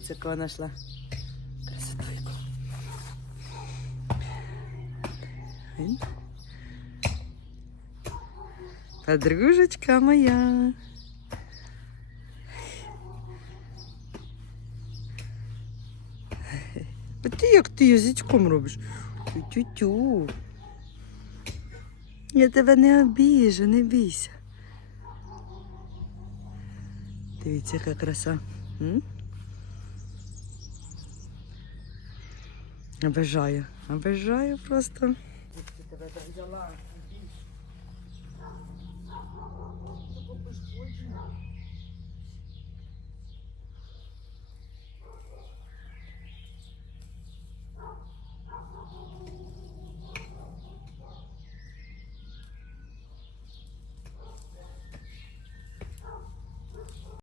Дивіться, кого знайшла. Красотойку. Він. Подружечка моя. А ти як ти язичком робиш? Тю-тю-тю. Я тебе не обіжу, не бійся. Дивіться, яка краса. М? Обожаю, обожаю просто. Тебе взяла.